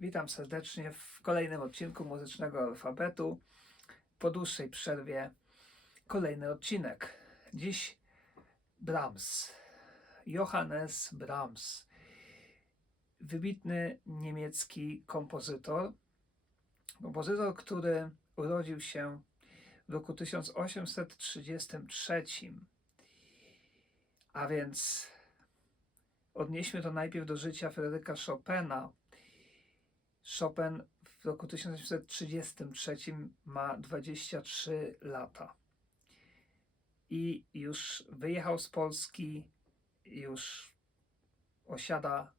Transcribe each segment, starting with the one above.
Witam serdecznie w kolejnym odcinku Muzycznego Alfabetu. Po dłuższej przerwie kolejny odcinek. Dziś Brahms. Johannes Brahms. Wybitny niemiecki kompozytor. Kompozytor, który urodził się w roku 1833. A więc odnieśmy to najpierw do życia Fryderyka Chopina. Chopin w roku 1833 ma 23 lata i już wyjechał z Polski, już osiada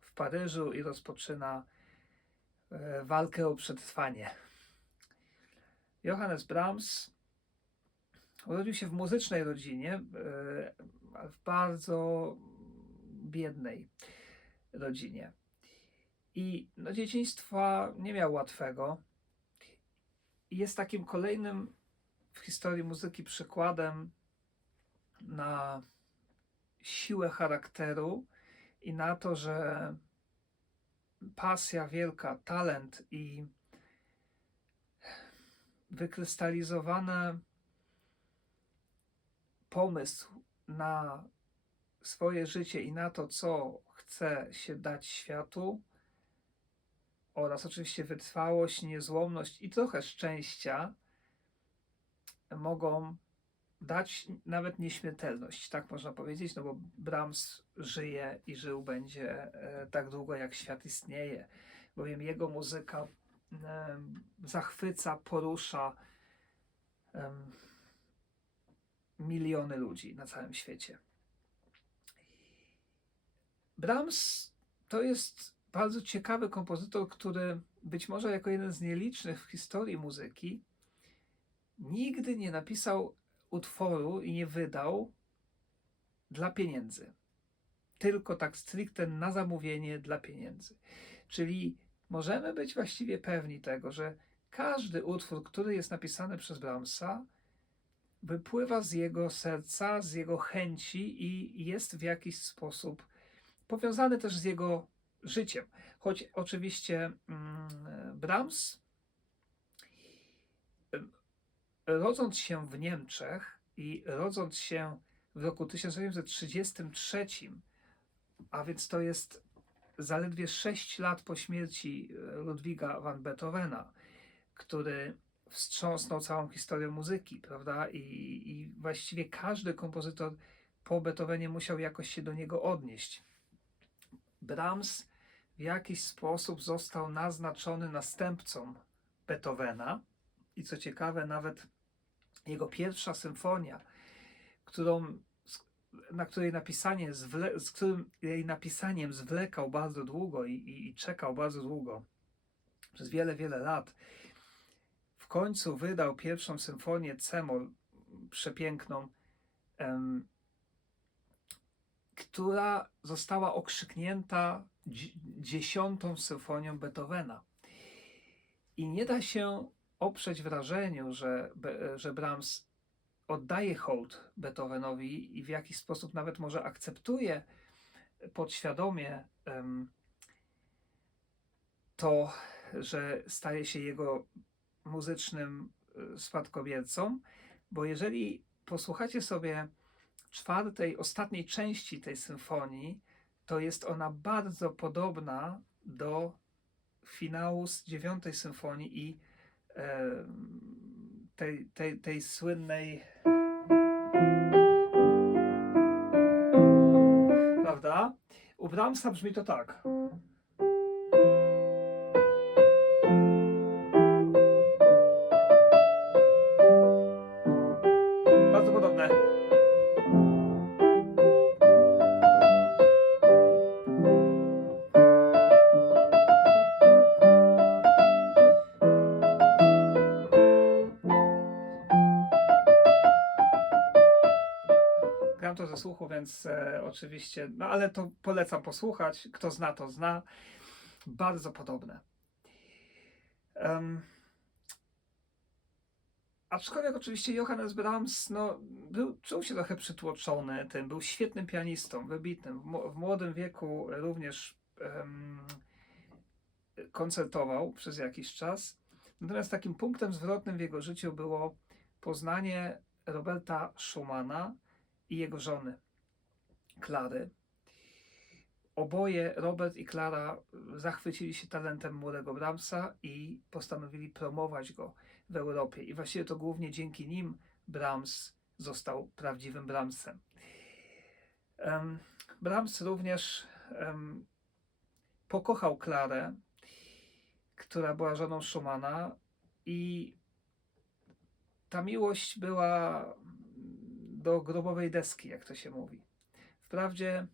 w Paryżu i rozpoczyna walkę o przetrwanie. Johannes Brahms urodził się w muzycznej rodzinie, w bardzo biednej rodzinie. I dzieciństwa nie miał łatwego. I jest takim kolejnym w historii muzyki przykładem na siłę charakteru i na to, że pasja wielka, talent i wykrystalizowany pomysł na swoje życie i na to, co chce się dać światu, oraz oczywiście wytrwałość, niezłomność i trochę szczęścia mogą dać nawet nieśmiertelność, tak można powiedzieć, no bo Brahms żyje i żył będzie tak długo, jak świat istnieje, bowiem jego muzyka zachwyca, porusza miliony ludzi na całym świecie. Brahms to jest bardzo ciekawy kompozytor, który być może jako jeden z nielicznych w historii muzyki nigdy nie napisał utworu i nie wydał dla pieniędzy. Tylko tak stricte na zamówienie dla pieniędzy. Czyli możemy być właściwie pewni tego, że każdy utwór, który jest napisany przez Brahmsa, wypływa z jego serca, z jego chęci i jest w jakiś sposób powiązany też z jego życiem. Choć oczywiście Brahms, rodząc się w Niemczech i rodząc się w roku 1833, a więc to jest zaledwie 6 lat po śmierci Ludwiga van Beethovena, który wstrząsnął całą historię muzyki, prawda? I właściwie każdy kompozytor po Beethovenie musiał jakoś się do niego odnieść. Brahms w jakiś sposób został naznaczony następcą Beethovena i co ciekawe, nawet jego pierwsza symfonia, na której z którym jej napisaniem zwlekał bardzo długo i czekał bardzo długo, przez wiele, wiele lat, w końcu wydał pierwszą symfonię C-moll, przepiękną, która została okrzyknięta 10. symfonią Beethovena. I nie da się oprzeć wrażeniu, że Brahms oddaje hołd Beethovenowi i w jakiś sposób nawet może akceptuje podświadomie to, że staje się jego muzycznym spadkobiercą, bo jeżeli posłuchacie sobie ostatniej części tej symfonii, to jest ona bardzo podobna do finału z 9. symfonii i tej słynnej, prawda? U Brahmsa brzmi to tak. Bardzo podobne. Gram to ze słuchu, więc oczywiście, no ale to polecam posłuchać. Kto zna, to zna. Bardzo podobne. Aczkolwiek oczywiście Johannes Brahms czuł się trochę przytłoczony tym, był świetnym pianistą, wybitnym. W młodym wieku również koncertował przez jakiś czas. Natomiast takim punktem zwrotnym w jego życiu było poznanie Roberta Schumana i jego żony Klary. Oboje, Robert i Klara, zachwycili się talentem młodego Brahmsa i postanowili promować go w Europie. I właściwie to głównie dzięki nim Brahms został prawdziwym Brahmsem. Brahms również pokochał Klarę, która była żoną Schumana, i ta miłość była do grobowej deski, jak to się mówi. Wprawdzie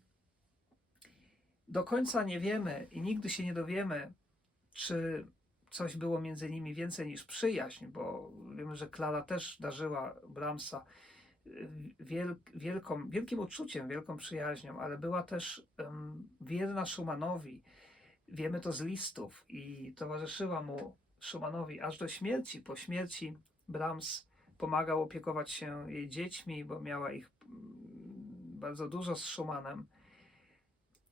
do końca nie wiemy i nigdy się nie dowiemy, czy coś było między nimi więcej niż przyjaźń, bo wiemy, że Klara też darzyła Brahmsa wielkim uczuciem, wielką przyjaźnią, ale była też wierna Schumanowi. Wiemy to z listów i towarzyszyła mu Schumanowi aż do śmierci. Po śmierci Brahms pomagał opiekować się jej dziećmi, bo miała ich bardzo dużo z Schumanem.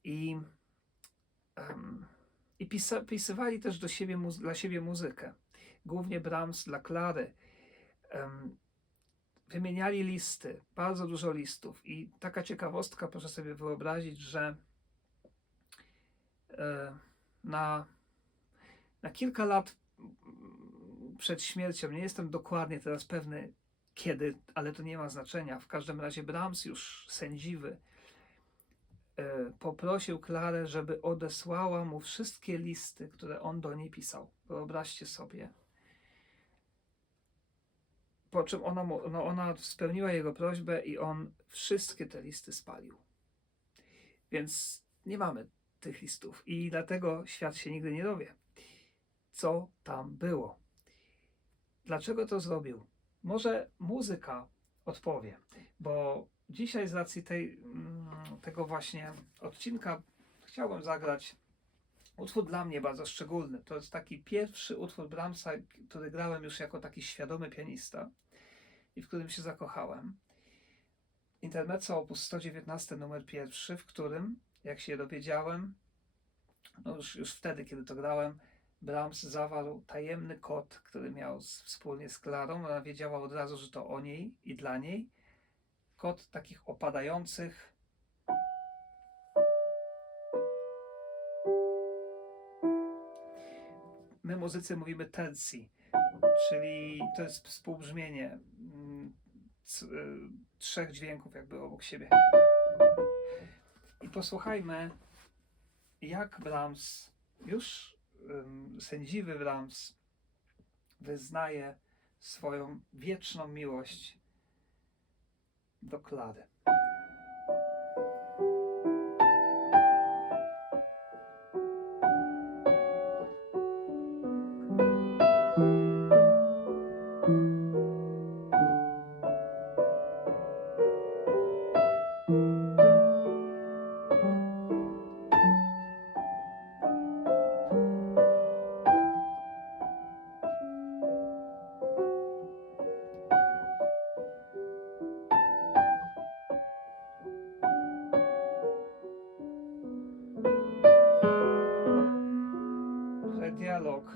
I pisywali też dla siebie muzykę. Głównie Brahms dla Klary. Wymieniali listy, bardzo dużo listów. I taka ciekawostka, proszę sobie wyobrazić, że na kilka lat przed śmiercią, nie jestem dokładnie teraz pewny kiedy, ale to nie ma znaczenia. W każdym razie Brahms, już sędziwy, poprosił Klarę, żeby odesłała mu wszystkie listy, które on do niej pisał. Wyobraźcie sobie. Po czym ona spełniła jego prośbę i on wszystkie te listy spalił. Więc nie mamy tych listów i dlatego świat się nigdy nie dowie, co tam było. Dlaczego to zrobił? Może muzyka odpowie, bo dzisiaj z racji tego właśnie odcinka chciałbym zagrać utwór dla mnie bardzo szczególny. To jest taki pierwszy utwór Brahmsa, który grałem już jako taki świadomy pianista i w którym się zakochałem. Intermezzo op. 119 numer 1, w którym, jak się dowiedziałem, no już wtedy, kiedy to grałem, Brahms zawarł tajemny kod, który miał wspólnie z Klarą. Ona wiedziała od razu, że to o niej i dla niej. Kod takich opadających, my muzycy mówimy tercji, czyli to jest współbrzmienie 3 dźwięków jakby obok siebie. I posłuchajmy, jak Brahms, już sędziwy Brahms, wyznaje swoją wieczną miłość do Klary. Dialog.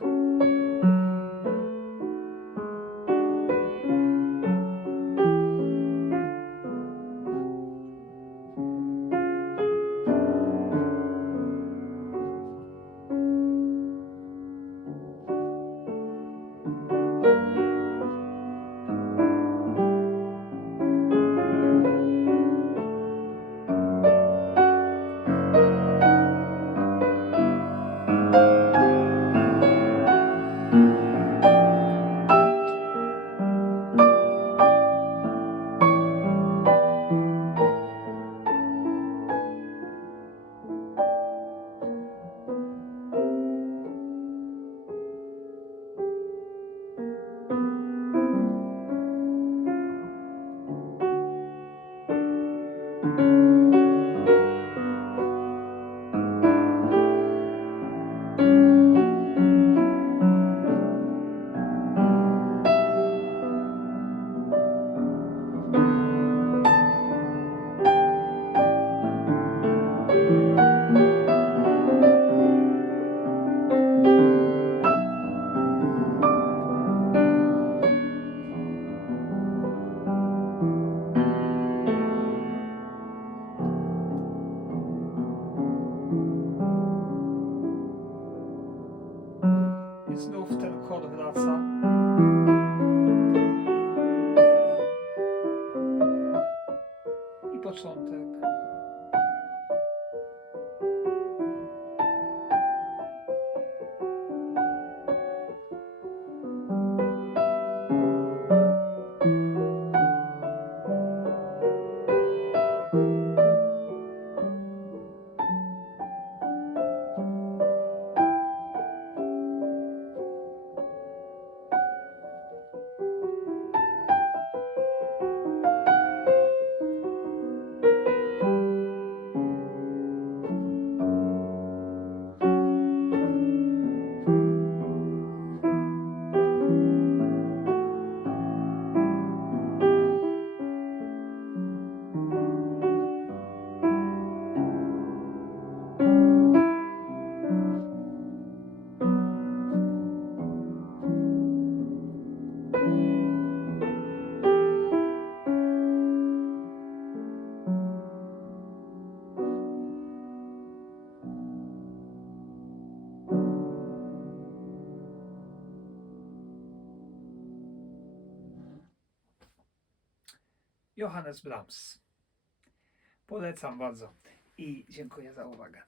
znów ten chor wraca. I początek. Johannes Brahms. Polecam bardzo i dziękuję za uwagę.